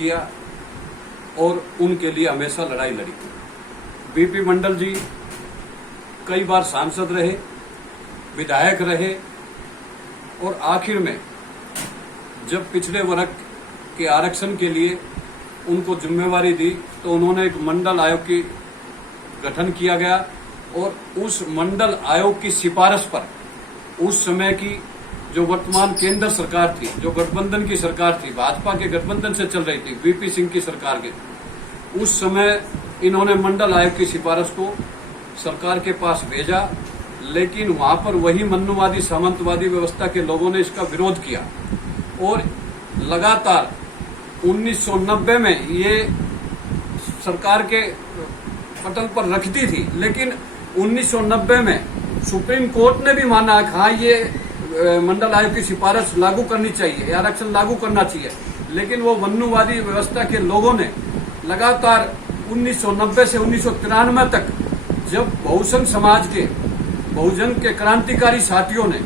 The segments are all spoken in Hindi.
किया और उनके लिए हमेशा लड़ाई लड़ी। बीपी मंडल जी कई बार सांसद रहे, विधायक रहे और आखिर में जब पिछड़े वर्ग के आरक्षण के लिए उनको जिम्मेवारी दी तो उन्होंने एक मंडल आयोग की गठन किया गया और उस मंडल आयोग की सिफारिश पर उस समय की जो वर्तमान केंद्र सरकार थी, जो गठबंधन की सरकार थी, भाजपा के गठबंधन से चल रही थी, वीपी सिंह की सरकार के, उस समय इन्होंने मंडल आयोग की सिफारिश को सरकार के पास भेजा, लेकिन वहां पर वही मन्नुवादी सामंतवादी व्यवस्था के लोगों ने इसका विरोध किया और लगातार 1990 में ये सरकार के पटल पर रखती थी, लेकिन 1990 में सुप्रीम कोर्ट ने भी माना कि हाँ ये मंडल आयोग की सिफारिश लागू करनी चाहिए, आरक्षण लागू करना चाहिए, लेकिन वो मन्नुवादी व्यवस्था के लोगों ने लगातार 1990 से 1993 तक, जब बहुजन समाज के, बहुजन के क्रांतिकारी साथियों ने,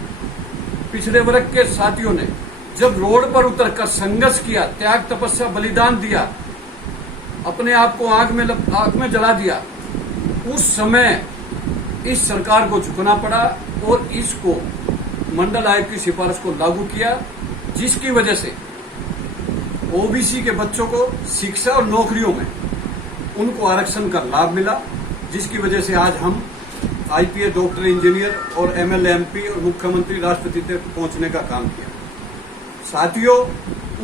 पिछड़े वर्ग के साथियों ने जब रोड पर उतरकर संघर्ष किया, त्याग तपस्या बलिदान दिया, अपने आप को आग में जला दिया, उस समय इस सरकार को झुकना पड़ा और इसको मंडल आयोग की सिफारिश को लागू किया, जिसकी वजह से ओबीसी के बच्चों को शिक्षा और नौकरियों में उनको आरक्षण का लाभ मिला, जिसकी वजह से आज हम आईपीएस, डॉक्टर, इंजीनियर और एमएलए, एमपी और मुख्यमंत्री, राष्ट्रपति तक पहुंचने का काम किया। साथियों,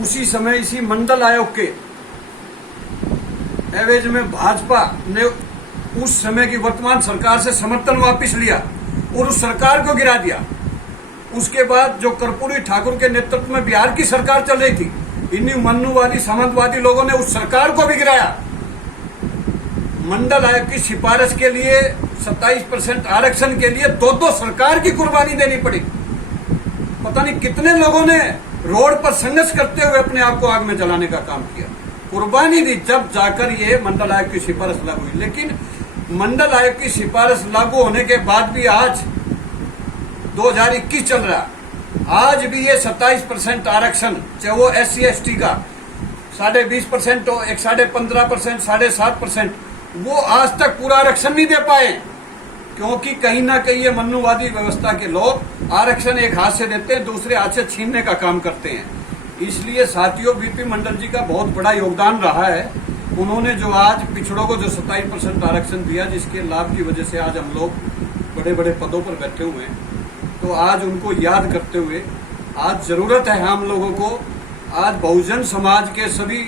उसी समय इसी मंडल आयोग के एवज में भाजपा ने उस समय की वर्तमान सरकार से समर्थन वापस लिया और उस सरकार को गिरा दिया। उसके बाद जो कर्पूरी ठाकुर के नेतृत्व में बिहार की सरकार चल रही थी, इन्हीं मन्नुवादी सामंतवादी लोगों ने उस सरकार को भी गिराया। मंडल आयोग की सिफारिश के लिए 27% आरक्षण के लिए दो सरकार की कुर्बानी देनी पड़ी। पता नहीं कितने लोगों ने रोड पर संघर्ष करते हुए अपने आप को आग में जलाने का काम किया, कुर्बानी दी, जब जाकर ये मंडल आयोग की सिफारिश लागू हुई। लेकिन मंडल आयोग की सिफारिश लागू होने के बाद भी आज 2021 चल रहा, आज भी ये 27% आरक्षण, चाहे वो SC/ST का 20.5% हो, 15.5%, 7.5%, वो आज तक पूरा आरक्षण नहीं दे पाए, क्योंकि कहीं ना कहीं ये मन्नुवादी व्यवस्था के लोग आरक्षण एक हाथ से देते हैं, दूसरे हाथ से छीनने का काम करते हैं। इसलिए साथियों, बीपी मंडल जी का बहुत बड़ा योगदान रहा है। उन्होंने जो आज पिछड़ों को जो 27% आरक्षण दिया, जिसके लाभ की वजह से आज हम लोग बड़े बड़े पदों पर बैठे हुए हैं, तो आज उनको याद करते हुए आज जरूरत है हम लोगों को, आज बहुजन समाज के सभी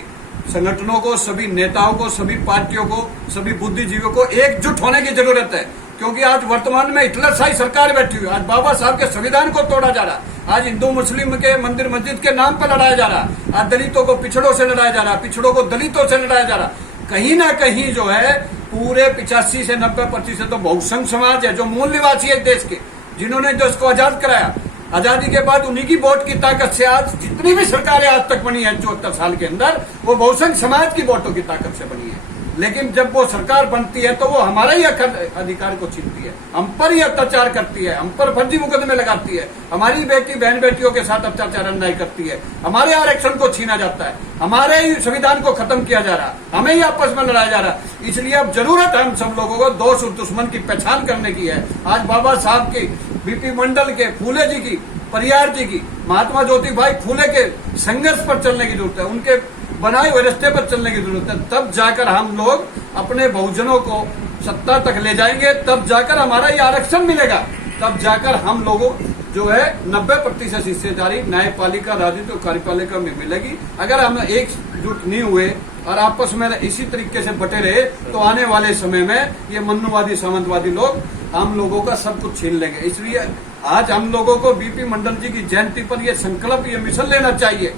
संगठनों को, सभी नेताओं को, सभी पार्टियों को, सभी बुद्धिजीवियों को एकजुट होने की जरूरत है, क्योंकि आज वर्तमान में हिटलरशाही सरकार बैठी हुई। आज बाबा साहब के संविधान को तोड़ा जा रहा, आज हिंदू मुस्लिम के मंदिर मस्जिद के नाम पर लड़ाया जा रहा, आज दलितों को पिछड़ों से लड़ाया जा रहा, पिछड़ों को दलितों से लड़ाया जा रहा। कहीं ना कहीं जो है पूरे 85 से 90% तो बहुसंघ समाज है, जो मूल निवासी है देश के, जिन्होंने जो इसको आजाद कराया। आजादी के बाद उन्हीं की वोट की ताकत से आज जितनी भी सरकारें आज तक बनी है 74 साल के अंदर, वो बहुसंघ समाज की वोटों की ताकत से बनी है। लेकिन जब वो सरकार बनती है तो वो हमारा ही अधिकार को छीनती है, हम पर ही अत्याचार करती है, हम पर फर्जी मुकदमे लगाती है, हमारी बेटी बहन बेटियों के साथ अत्याचार अन्याय करती है, हमारे आरक्षण को छीना जाता है, हमारे ही संविधान को खत्म किया जा रहा, हमें ही आपस में लड़ाया जा रहा। इसलिए अब जरूरत है हम सब लोगों को दोस्त और दुश्मन की पहचान करने की है। आज बाबा साहब की, बीपी मंडल के, फूले जी की, परियार जी की, महात्मा ज्योतिभाई फूले के संघर्ष पर चलने की जरूरत है, उनके बनाए हुए रास्ते पर चलने की जरूरत है। तब जाकर हम लोग अपने बहुजनों को सत्ता तक ले जाएंगे, तब जाकर हमारा ये आरक्षण मिलेगा, तब जाकर हम लोगों जो है 90% हिस्सेदारी न्यायपालिका, राजनीतिक और कार्यपालिका में मिलेगी। अगर हम एकजुट नहीं हुए और आपस में इसी तरीके से बटे रहे तो आने वाले समय में ये मन्नुवादी सामंतवादी लोग हम लोगों का सब कुछ छीन लेंगे। इसलिए आज हम लोगों को बीपी मंडल जी की जयंती पर ये संकल्प, ये मिशन लेना चाहिए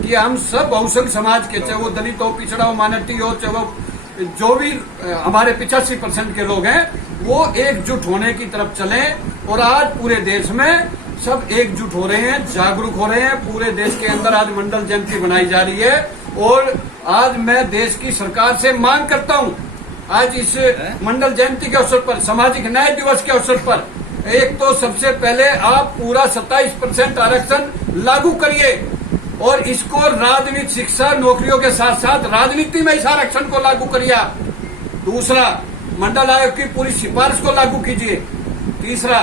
कि हम सब बहुसंघ समाज के, चाहे वो दलित हो, पिछड़ा हो, माइनॉरिटी हो, चाहे वो जो भी हमारे 85% के लोग हैं, वो एकजुट होने की तरफ चलें। और आज पूरे देश में सब एकजुट हो रहे हैं, जागरूक हो रहे हैं। पूरे देश के अंदर आज मंडल जयंती बनाई जा रही है और आज मैं देश की सरकार से मांग करता हूं, आज इस मंडल जयंती के अवसर पर, सामाजिक न्याय दिवस के अवसर पर, एक तो सबसे पहले आप पूरा 27% आरक्षण लागू करिए। और इसको राजनीति, शिक्षा, नौकरियों के साथ साथ राजनीति में इस आरक्षण को लागू करिए। दूसरा, मंडल आयोग की पूरी सिफारिश को लागू कीजिए। तीसरा,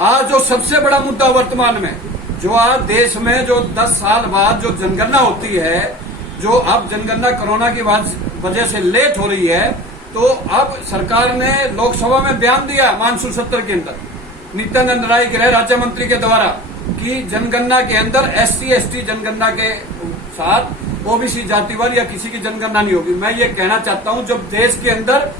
आज जो सबसे बड़ा मुद्दा वर्तमान में, जो आज देश में जो 10 साल बाद जो जनगणना होती है, जो अब जनगणना कोरोना की वजह से लेट हो रही है, तो अब सरकार ने लोकसभा में बयान दिया मानसून सत्र के अंदर नित्यानंद राय गृह राज्य मंत्री के द्वारा कि जनगणना के अंदर SC ST जनगणना के साथ OBC जातिवार या किसी की जनगणना नहीं होगी। मैं ये कहना चाहता हूं, जब देश के अंदर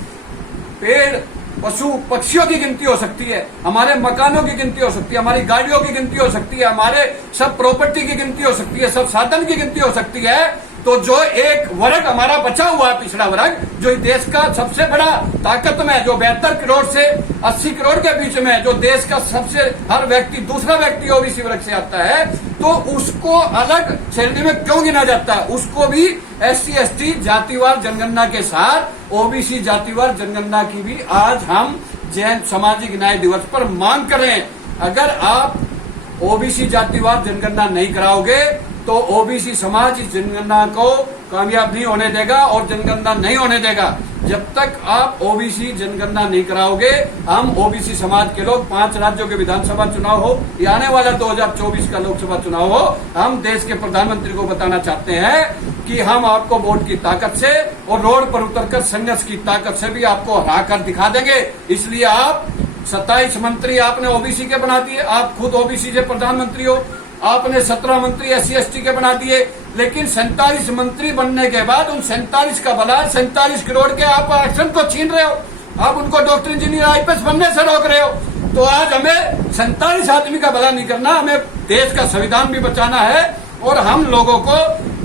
पेड़, पशु, पक्षियों की गिनती हो सकती है, हमारे मकानों की गिनती हो सकती है, हमारी गाड़ियों की गिनती हो सकती है, हमारे सब प्रॉपर्टी की गिनती हो सकती है, सब साधन की गिनती हो सकती है, तो जो एक वर्ग हमारा बचा हुआ है, पिछड़ा वर्ग, जो देश का सबसे बड़ा ताकत में, जो 72 करोड़ से 80 करोड़ के बीच में, जो देश का सबसे हर व्यक्ति, दूसरा व्यक्ति OBC वर्ग से आता है, तो उसको अलग श्रेणी में क्यों गिना जाता है? उसको भी SC ST जातिवार जनगणना के साथ OBC जातिवार जनगणना की भी आज हम जैन सामाजिक न्याय दिवस पर मांग करें। अगर आप OBC जातिवार जनगणना नहीं कराओगे तो OBC समाज इस जनगणना को कामयाब नहीं होने देगा और जनगणना नहीं होने देगा। जब तक आप OBC जनगणना नहीं कराओगे, हम OBC समाज के लोग 5 राज्यों के विधानसभा चुनाव हो या आने वाला 2024 का लोकसभा चुनाव हो, हम देश के प्रधानमंत्री को बताना चाहते हैं कि हम आपको वोट की ताकत से और रोड पर उतरकर संघर्ष की ताकत से भी आपको हरा कर दिखा देंगे। इसलिए आप 27 मंत्री आपने OBC के बना दिए, आप खुद OBC से प्रधानमंत्री हो, आपने 17 मंत्री SC ST के बना दिए, लेकिन 47 मंत्री बनने के बाद उन 47 का भला 47 करोड़ के आप आरक्षण को छीन रहे हो, आप उनको डॉक्टर, इंजीनियर, IPS बनने से रोक रहे हो। तो आज हमें 47 आदमी का भला नहीं करना, हमें देश का संविधान भी बचाना है और हम लोगों को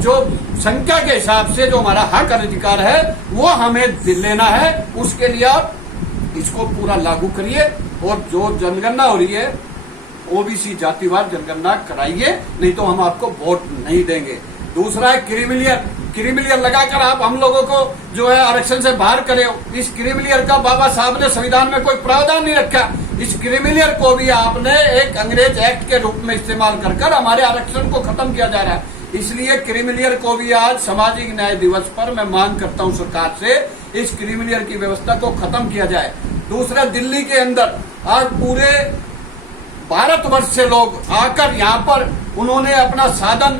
जो संख्या के हिसाब से जो हमारा हक अधिकार है वो हमें लेना है। उसके लिए आप इसको पूरा लागू करिए और जो जनगणना हो रही है OBC जातिवार जनगणना कराइए, नहीं तो हम आपको वोट नहीं देंगे। दूसरा है क्रीमिलियर लगाकर आप हम लोगों को जो है आरक्षण से बाहर करे। इस क्रीमिलियर का बाबा साहब ने संविधान में कोई प्रावधान नहीं रखा। इस क्रीमिलियर को भी आपने एक अंग्रेज एक्ट के रूप में इस्तेमाल कर हमारे आरक्षण को खत्म किया जा रहा है। इसलिए क्रीमिलियर को भी आज सामाजिक न्याय दिवस पर मैं मांग करता हूं सरकार से, इस क्रीमिलियर की व्यवस्था को खत्म किया जाए। दूसरा, दिल्ली के अंदर आज पूरे भारतवर्ष से लोग आकर यहाँ पर उन्होंने अपना साधन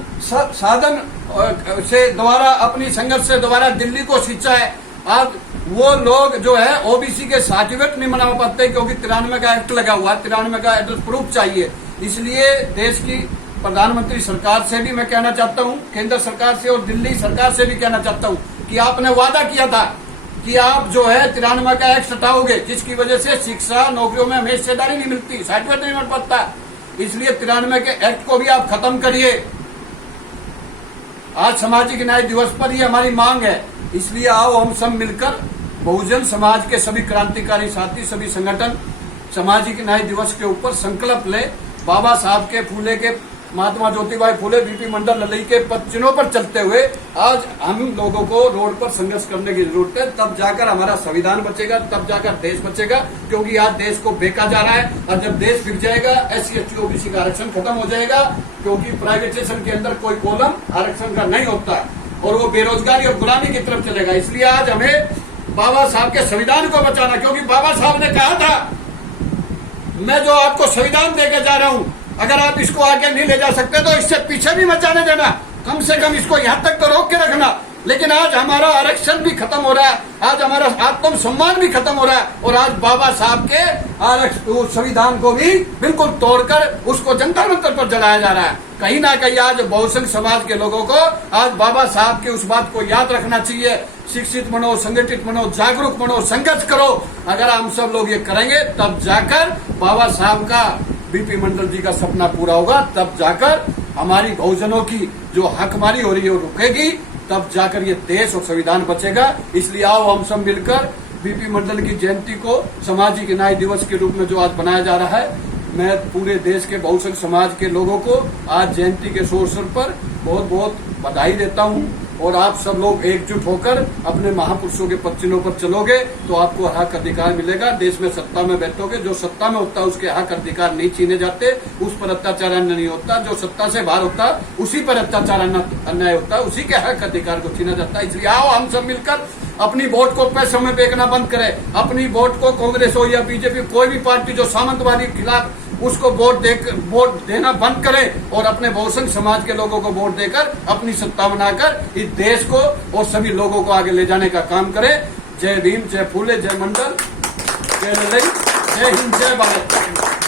से द्वारा, अपनी संघर्ष से द्वारा दिल्ली को सिंचा है। आज वो लोग जो है OBC के सर्टिफिकेट नहीं बना पाते क्योंकि 93 का एक्ट लगा हुआ है, 93 का एड्रेस प्रूफ चाहिए। इसलिए देश की प्रधानमंत्री सरकार से भी मैं कहना चाहता हूँ, केंद्र सरकार से और दिल्ली सरकार से भी कहना चाहता हूँ कि आपने वादा किया था कि आप जो है 93 का एक्ट हटाओगे, जिसकी वजह से शिक्षा, नौकरियों में हमें हिस्सेदारी नहीं मिलती, सर्टिफिकेट नहीं मिल पाता। इसलिए 93 के एक्ट को भी आप खत्म करिए। आज सामाजिक न्याय दिवस पर ही हमारी मांग है। इसलिए आओ हम सब मिलकर बहुजन समाज के सभी क्रांतिकारी साथी, सभी संगठन सामाजिक न्याय दिवस के ऊपर संकल्प ले। बाबा साहब के, फूले के, महात्मा ज्योतिबा फूले, BP मंडल ललई के चिन्हों पर चलते हुए आज हम लोगों को रोड पर संघर्ष करने की जरूरत है। तब जाकर हमारा संविधान बचेगा, तब जाकर देश बचेगा। क्योंकि आज देश को बेचा जा रहा है और जब देश बिक जाएगा, SC ST OBC का आरक्षण खत्म हो जाएगा। क्योंकि प्राइवेटाइजेशन के अंदर कोई कॉलम आरक्षण का नहीं होता और वो बेरोजगारी और गुलामी की तरफ चलेगा। इसलिए आज हमें बाबा साहब के संविधान को बचाना, क्योंकि बाबा साहब ने कहा था, मैं जो आपको संविधान देकर जा रहा हूं, अगर आप इसको आगे नहीं ले जा सकते तो इससे पीछे भी मत जाने देना, कम से कम इसको यहां तक तो रोक के रखना। लेकिन आज हमारा आरक्षण भी खत्म हो रहा है, आज हमारा आत्म सम्मान भी खत्म हो रहा है और आज बाबा साहब के संविधान को भी बिल्कुल तोड़कर उसको जंतर मंतर पर जलाया जा रहा है। कहीं ना कहीं आज बहुसंख्य समाज के लोगों को आज बाबा साहब की उस बात को याद रखना चाहिए। शिक्षित बनो, संगठित बनो, जागरूक बनो, संघर्ष करो। अगर हम सब लोग ये करेंगे तब जाकर बाबा साहब का, BP मंडल जी का सपना पूरा होगा। तब जाकर हमारी बहुजनों की जो हकमारी हो रही है वो रुकेगी, तब जाकर ये देश और संविधान बचेगा। इसलिए आओ हम सब मिलकर BP मंडल की जयंती को सामाजिक न्याय दिवस के रूप में जो आज बनाया जा रहा है, मैं पूरे देश के बहुसंख्य समाज के लोगों को आज जयंती के अवसर पर बहुत बहुत बधाई देता हूँ। और आप सब लोग एकजुट होकर अपने महापुरुषों के पद चिन्हों पर चलोगे तो आपको हक अधिकार मिलेगा। देश में सत्ता में बैठोगे, जो सत्ता में होता है उसके हक अधिकार नहीं छीने जाते, उस पर अत्याचार अन्याय नहीं होता। जो सत्ता से बाहर होता उसी पर अत्याचार अन्याय होता है, उसी के हक अधिकार को छीना जाता है। इसलिए आओ हम सब मिलकर अपनी वोट को पैसों में बेचना बंद करें। अपनी वोट को कांग्रेस हो या बीजेपी, कोई भी पार्टी जो सामंतवादी के खिलाफ, उसको वोट देना बंद करें और अपने बहुसंख्य समाज के लोगों को वोट देकर अपनी सत्ता बनाकर इस देश को और सभी लोगों को आगे ले जाने का काम करें। जय भीम, जय फूले, जय मंडल, जय लड़ई, जय हिंद, जय भारत।